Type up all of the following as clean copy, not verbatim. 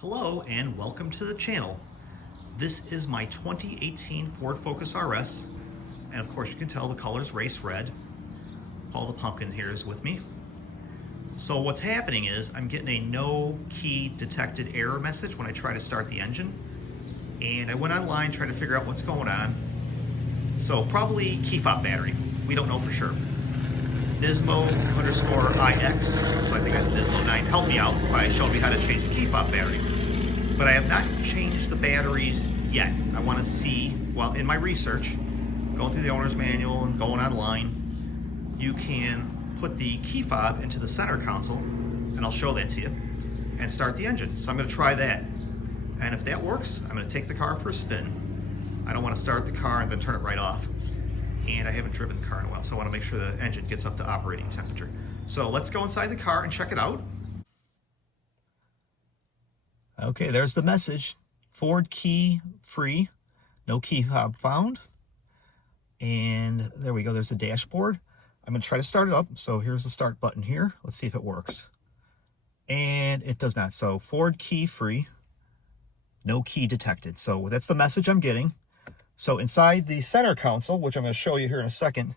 Hello and welcome to the channel. This is my 2018 Ford Focus RS, and of course you can tell the color's race red. Paul the Pumpkin here is with me. So what's happening is I'm getting a no key detected error message when I try to start the engine, and I went online trying to figure out what's going on. So probably Keyfob battery, we don't know for sure. Nismo_IX, so I think that's Nismo 9, helped me out by showing me how to change the Keyfob battery. But I have not changed the batteries yet. I want to see, well, in my research, going through the owner's manual and going online, you can put the key fob into the center console, and I'll show that to you, and start the engine. So I'm going to try that. And if that works, I'm going to take the car for a spin. I don't want to start the car and then turn it right off. And I haven't driven the car in a while, so I want to make sure the engine gets up to operating temperature. So let's go inside the car and check it out. Okay, there's the message. Ford key free, no key fob found. And there we go, there's the dashboard. I'm going to try to start it up. So here's the start button here. Let's see if it works. And it does not. So Ford key free, no key detected. So that's the message I'm getting. So inside the center console, which I'm going to show you here in a second,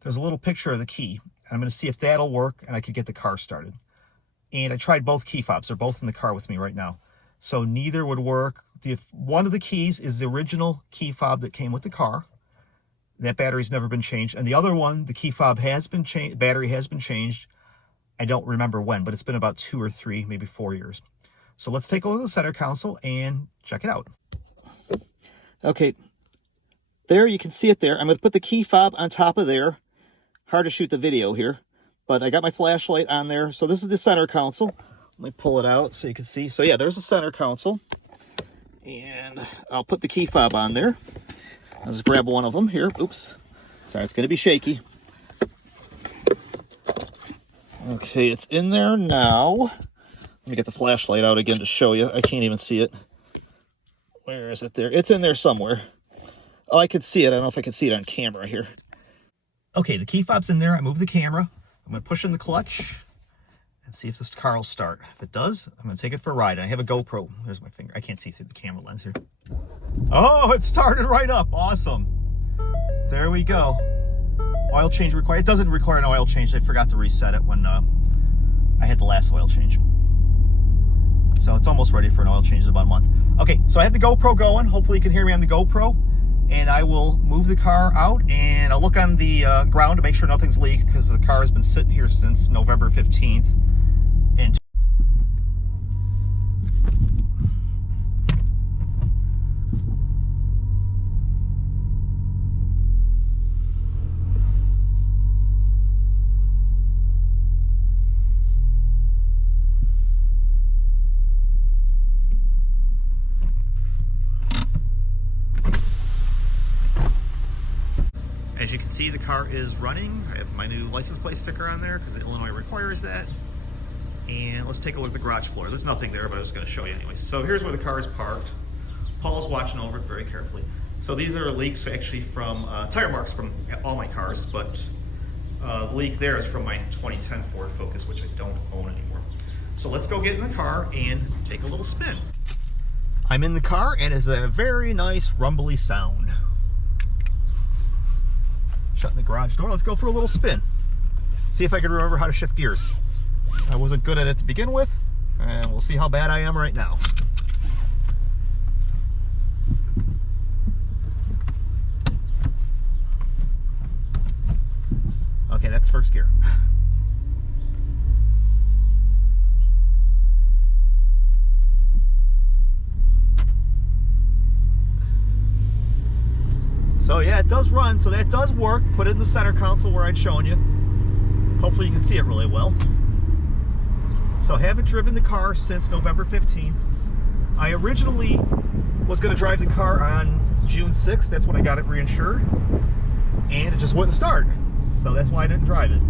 there's a little picture of the key. I'm going to see if that'll work and I could get the car started. And I tried both key fobs. They're both in the car with me right now. So neither would work. One of the keys is the original key fob that came with the car. That battery's never been changed. And the other one, the key fob has been changed, battery has been changed. I don't remember when, but it's been about 2 or 3, maybe 4 years. So let's take a look at the center console and check it out. Okay. There, you can see it there. I'm going to put the key fob on top of there. Hard to shoot the video here, but I got my flashlight on there. So this is the center console. Let me pull it out so you can see. So yeah, there's the center console. And I'll put the key fob on there. I'll just grab one of them here. Oops. Sorry, it's going to be shaky. Okay, it's in there now. Let me get the flashlight out again to show you. I can't even see it. Where is it there? It's in there somewhere. Oh, I could see it. I don't know if I can see it on camera here. Okay, the key fob's in there. I move the camera. I'm going to push in the clutch and see if this car will start. If it does, I'm going to take it for a ride. I have a GoPro. There's my finger. I can't see through the camera lens here. Oh, it started right up. Awesome. There we go. Oil change required. It doesn't require an oil change. I forgot to reset it when I had the last oil change. So it's almost ready for an oil change in about a month. Okay, so I have the GoPro going. Hopefully you can hear me on the GoPro. And I will move the car out and I'll look on the ground to make sure nothing's leaked because the car has been sitting here since November 15th. And as you can see, the car is running. I have my new license plate sticker on there because Illinois requires that. And let's take a look at the garage floor. There's nothing there, but I was going to show you anyway. So here's where the car is parked. Paul's watching over it very carefully. So these are leaks actually from tire marks from all my cars, but the leak there is from my 2010 Ford Focus, which I don't own anymore. So let's go get in the car and take a little spin. I'm in the car and it's a very nice rumbly sound. Shutting the garage door. Let's go for a little spin. See if I can remember how to shift gears. I wasn't good at it to begin with, and we'll see how bad I am right now. Okay, that's first gear. So yeah, it does run, so that does work. Put it in the center console where I'd shown you. Hopefully you can see it really well. So I haven't driven the car since November 15th. I originally was going to drive the car on June 6th. That's when I got it reinsured. And it just wouldn't start. So that's why I didn't drive it.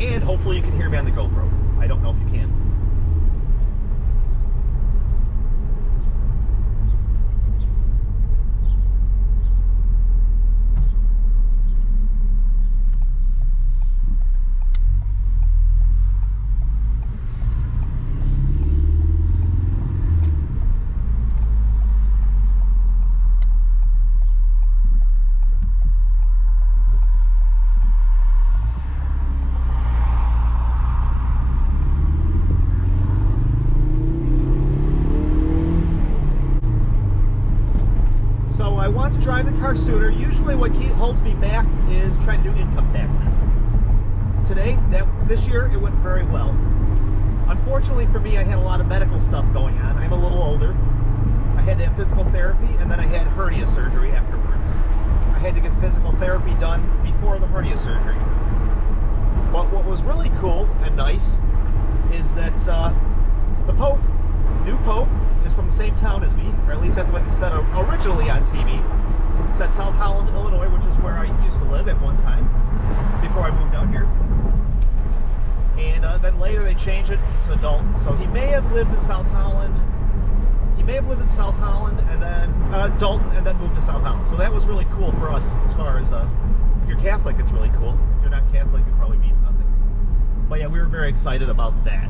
And hopefully you can hear me on the GoPro. I don't know if you can. want to drive the car sooner. Usually what holds me back is trying to do income taxes. This year, it went very well. Unfortunately for me, I had a lot of medical stuff going on. I'm a little older. I had to have physical therapy, and then I had hernia surgery afterwards. I had to get physical therapy done before the hernia surgery. But what was really cool and nice is that the Pope, new Pope, is from the same town as me, or at least that's what they said originally on TV. It said South Holland, Illinois, which is where I used to live at one time before I moved out here. And then later they changed it to Dalton. So he may have lived in South Holland. He may have lived in South Holland and then Dalton, and then moved to South Holland. So that was really cool for us. As far as if you're Catholic, it's really cool. If you're not Catholic, it probably means nothing. But yeah, we were very excited about that.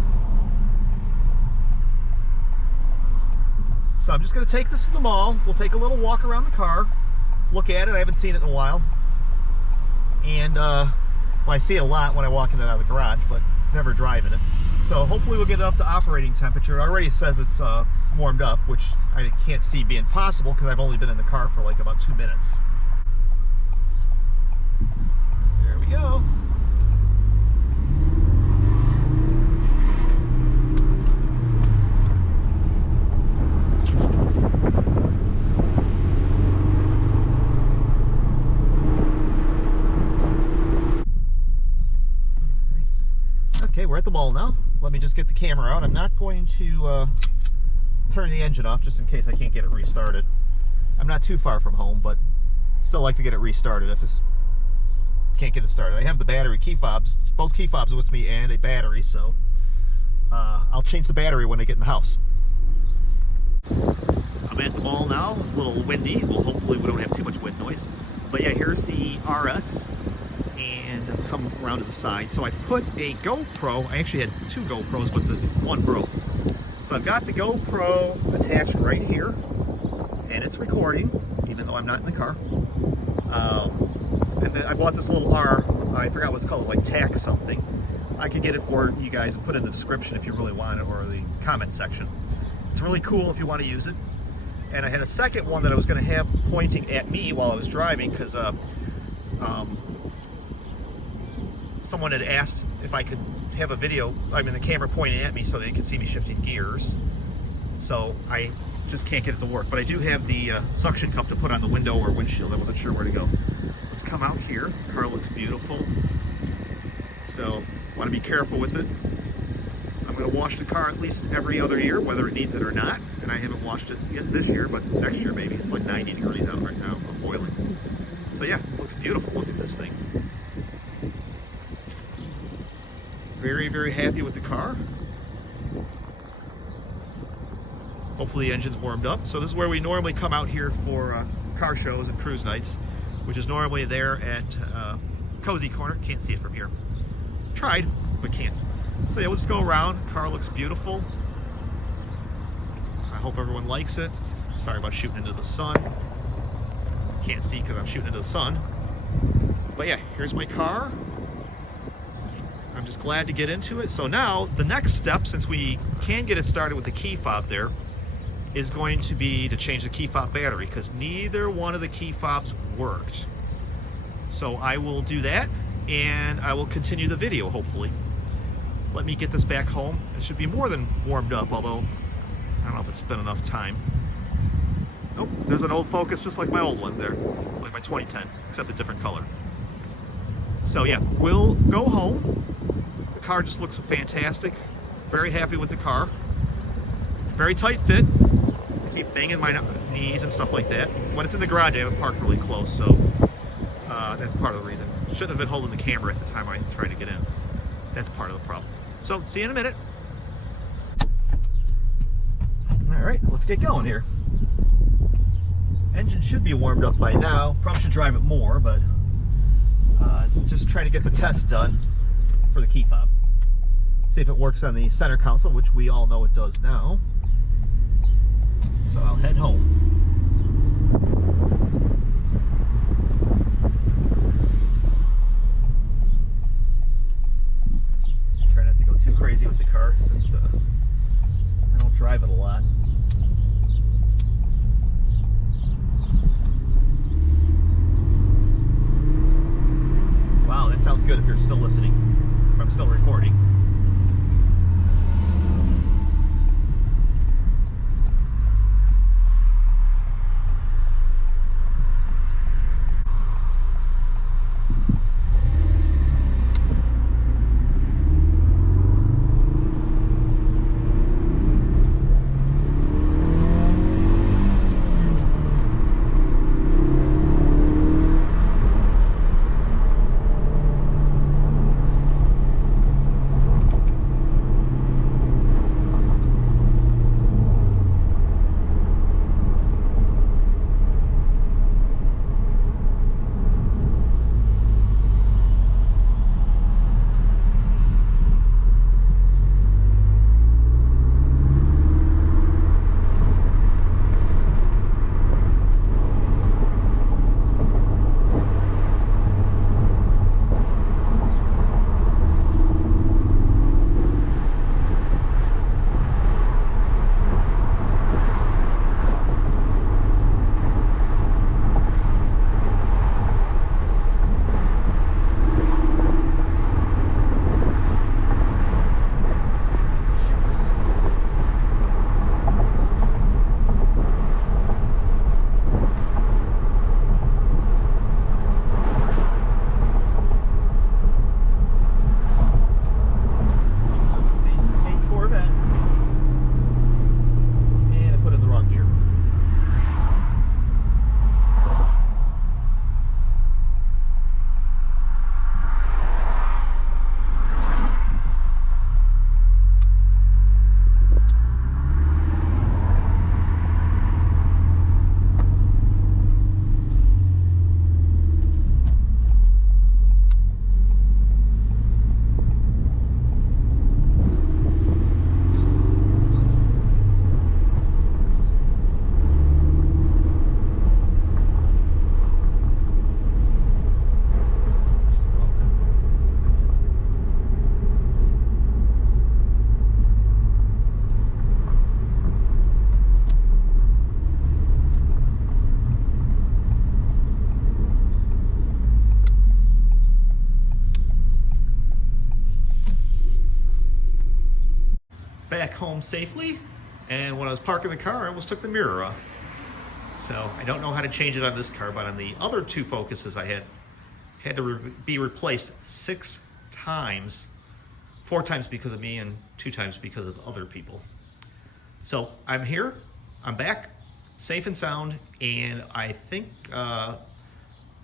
So I'm just going to take this to the mall. We'll take a little walk around the car, look at it. I haven't seen it in a while. And well, I see it a lot when I walk in and out of the garage, but never driving it. So hopefully we'll get it up to operating temperature. It already says it's warmed up, which I can't see being possible because I've only been in the car for like about 2 minutes. There we go. Okay, we're at the mall now. Let me just get the camera out. I'm not going to turn the engine off just in case I can't get it restarted. I'm not too far from home, but still like to get it restarted if it's can't get it started. I have the battery key fobs, both key fobs with me, and a battery, so I'll change the battery when I get in the house. I'm at the mall now. A little windy. Well, hopefully we don't have too much wind noise. But yeah, here's the RS. And come around to the side. So I put a GoPro. I actually had 2 GoPros, but the one broke. So I've got the GoPro attached right here, and it's recording, even though I'm not in the car. And then I bought this little I forgot what it's called, like tack something. I could get it for you guys and put it in the description if you really want it, or the comment section. It's really cool if you want to use it. And I had a second one that I was going to have pointing at me while I was driving, because someone had asked if I could have a video, the camera pointing at me so they could see me shifting gears. So I just can't get it to work. But I do have the suction cup to put on the window or windshield. I wasn't sure where to go. Let's come out here. The car looks beautiful. So want to be careful with it. I'm going to wash the car at least every other year, whether it needs it or not. And I haven't washed it yet this year, but next year maybe. It's like 90 degrees out right now, boiling. So yeah, it looks beautiful. Look at this thing. Very, very happy with the car. Hopefully the engine's warmed up. So this is where we normally come out here for car shows and cruise nights, which is normally there at Cozy Corner. Can't see it from here. Tried, but can't. So yeah, we'll just go around. Car looks beautiful. I hope everyone likes it. Sorry about shooting into the sun. Can't see because I'm shooting into the sun. But yeah, here's my car. I'm just glad to get into it. So now the next step, since we can get it started with the key fob there, is going to be to change the key fob battery, because neither one of the key fobs worked. So I will do that, and I will continue the video, hopefully. Let me get this back home. It should be more than warmed up, although I don't know if it's been enough time. Nope, there's an old Focus just like my old one there, like my 2010, except a different color. So yeah, we'll go home. The car just looks fantastic. Very happy with the car. Very tight fit. I keep banging my knees and stuff like that. When it's in the garage, I have it parked really close, so that's part of the reason. Shouldn't have been holding the camera at the time I tried to get in. That's part of the problem. So, see you in a minute. All right, let's get going here. Engine should be warmed up by now. Probably should drive it more, but just trying to get the test done for the key fob. See if it works on the center console, which we all know it does now. So I'll head home. Try not to go too crazy with the car since I don't drive it a lot. still listening, if I'm still recording. Back home safely, and when I was parking the car, I almost took the mirror off. So I don't know how to change it on this car, but on the other two Focuses I had to be replaced 6 times, 4 times because of me and 2 times because of other people. So I'm here, I'm back, safe and sound, and I think the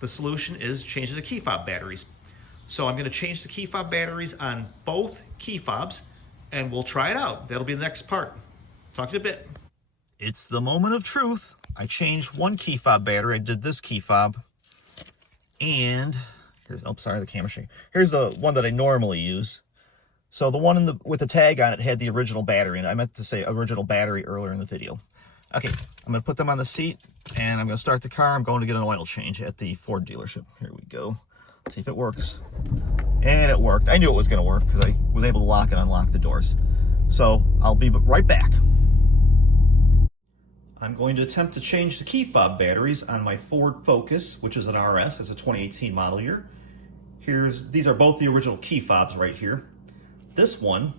solution is changing the key fob batteries. So I'm gonna change the key fob batteries on both key fobs, and we'll try it out. That'll be the next part. Talk to you in a bit. It's the moment of truth. I changed one key fob battery. I did this key fob. And here's, oh, sorry, the camera shaking. Here's the one that I normally use. So the one with the tag on it had the original battery in it. I meant to say original battery earlier in the video. Okay, I'm gonna put them on the seat and I'm gonna start the car. I'm going to get an oil change at the Ford dealership. Here we go. Let's see if it works. And it worked. I knew it was gonna work because I was able to lock and unlock the doors. So I'll be right back. I'm going to attempt to change the key fob batteries on my Ford Focus, which is an RS. It's a 2018 model year. These are both the original key fobs right here. This one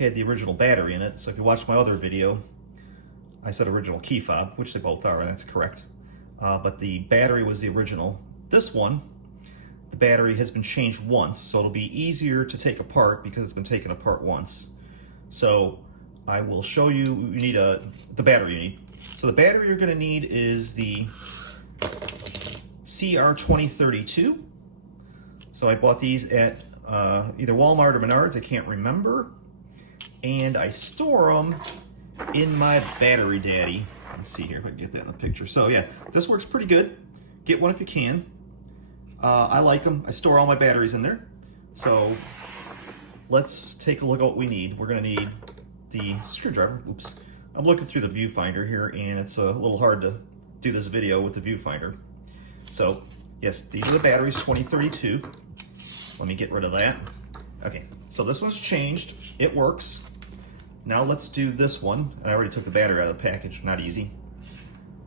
had the original battery in it. So if you watch my other video, I said original key fob, which they both are, and that's correct. But the battery was the original. This one, the battery has been changed once, so it'll be easier to take apart because it's been taken apart once. So I will show you, you need the battery you need. So the battery you're gonna need is the CR2032. So I bought these at either Walmart or Menards, I can't remember. And I store them in my battery daddy. Let's see here if I can get that in the picture. So yeah, this works pretty good. Get one if you can. I like them. I store all my batteries in there. So let's take a look at what we need. We're gonna need the screwdriver. Oops. I'm looking through the viewfinder here and it's a little hard to do this video with the viewfinder. So yes, these are the batteries, 2032. Let me get rid of that. Okay, so this one's changed. It works. Now let's do this one. I already took the battery out of the package, not easy.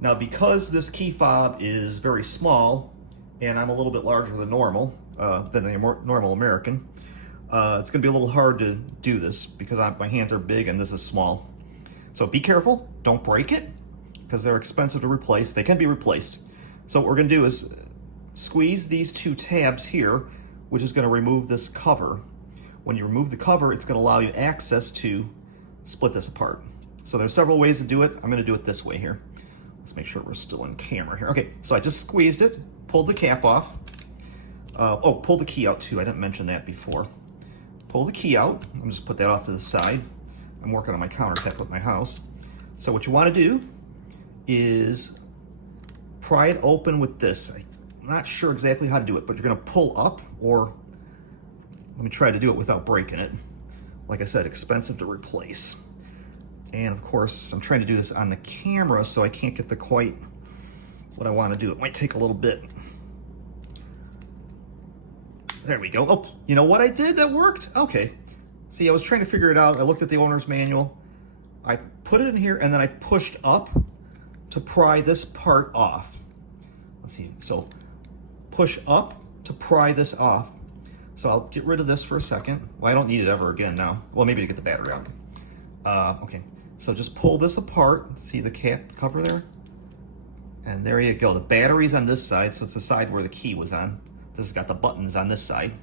Now because this key fob is very small and I'm a little bit larger than normal, than a more normal American. It's gonna be a little hard to do this because my hands are big and this is small. So be careful, don't break it, because they're expensive to replace. They can be replaced. So what we're gonna do is squeeze these two tabs here, which is gonna remove this cover. When you remove the cover, it's gonna allow you access to split this apart. So there's several ways to do it. I'm gonna do it this way here. Let's make sure we're still in camera here. Okay, so I just squeezed it, pulled the cap off. Oh, pull the key out too. I didn't mention that before. Pull the key out. I'm just put that off to the side. I'm working on my countertop at my house. So what you want to do is pry it open with this. I'm not sure exactly how to do it, but you're going to pull up, or let me try to do it without breaking it. Like I said, expensive to replace. And of course, I'm trying to do this on the camera, so I can't get the quite what I want to do. It might take a little bit. There we go. Oh, you know what I did that worked? Okay. See, I was trying to figure it out. I looked at the owner's manual. I put it in here and then I pushed up to pry this part off. Let's see. So push up to pry this off. So I'll get rid of this for a second. Well, I don't need it ever again now. Well, maybe to get the battery out. Okay. So just pull this apart. See the cap cover there? And there you go. The battery's on this side, so it's the side where the key was on. This has got the buttons on this side.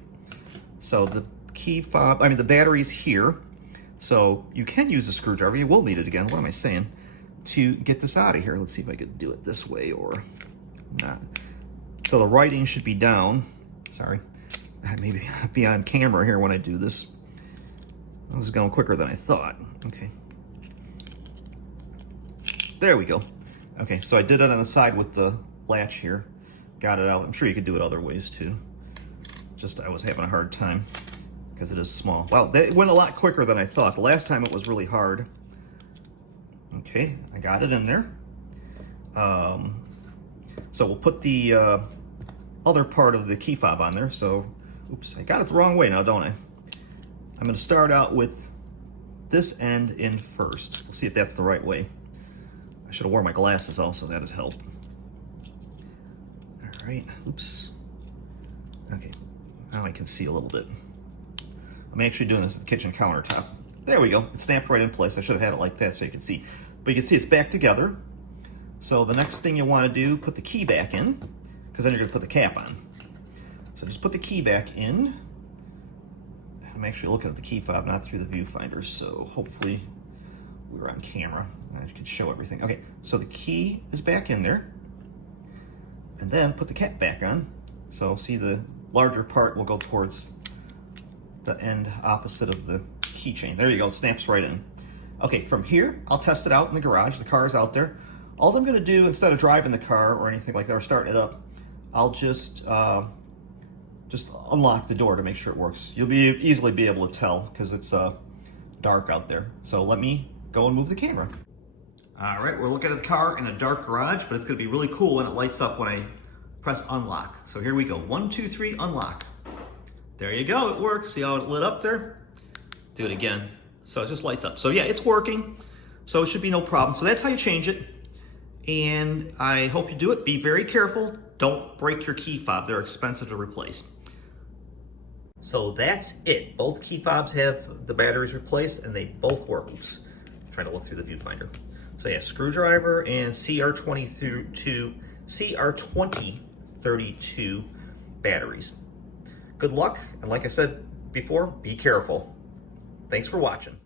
So the key fob, the battery's here. So you can use a screwdriver. You will need it again. What am I saying? To get this out of here. Let's see if I could do it this way or not. So the writing should be down. Sorry. Maybe I'll be on camera here when I do this. I was going quicker than I thought. Okay. There we go. Okay, so I did it on the side with the latch here. Got it out. I'm sure you could do it other ways too. Just I was having a hard time because it is small. Wow, that went a lot quicker than I thought. The last time it was really hard. Okay, I got it in there. So we'll put the other part of the key fob on there. So, oops, I got it the wrong way now, don't I? I'm going to start out with this end in first. We'll see if that's the right way. I should have worn my glasses also, that'd help. All right, oops. Okay, now I can see a little bit. I'm actually doing this at the kitchen countertop. There we go, it snapped right in place. I should have had it like that so you can see. But you can see it's back together. So the next thing you want to do, put the key back in, because then you're going to put the cap on. So just put the key back in. I'm actually looking at the key fob, not through the viewfinder, so hopefully we're on camera. I can show everything. Okay, so the key is back in there. And then put the cap back on. So see, the larger part will go towards the end opposite of the keychain. There you go, it snaps right in. Okay, from here, I'll test it out in the garage. The car's out there. All I'm gonna do, instead of driving the car or anything like that, or starting it up, I'll just unlock the door to make sure it works. You'll easily be able to tell because it's dark out there. So let me go and move the camera. All right, we're looking at the car in the dark garage, but it's gonna be really cool when it lights up when I press unlock. So here we go, 1, 2, 3, unlock. There you go, it works. See how it lit up there? Do it again. So it just lights up. So yeah, it's working. So it should be no problem. So that's how you change it. And I hope you do it. Be very careful. Don't break your key fob. They're expensive to replace. So that's it. Both key fobs have the batteries replaced and they both work. Oops, I'm trying to look through the viewfinder. So yeah, screwdriver and CR2032 batteries. Good luck, and like I said before, be careful. Thanks for watching.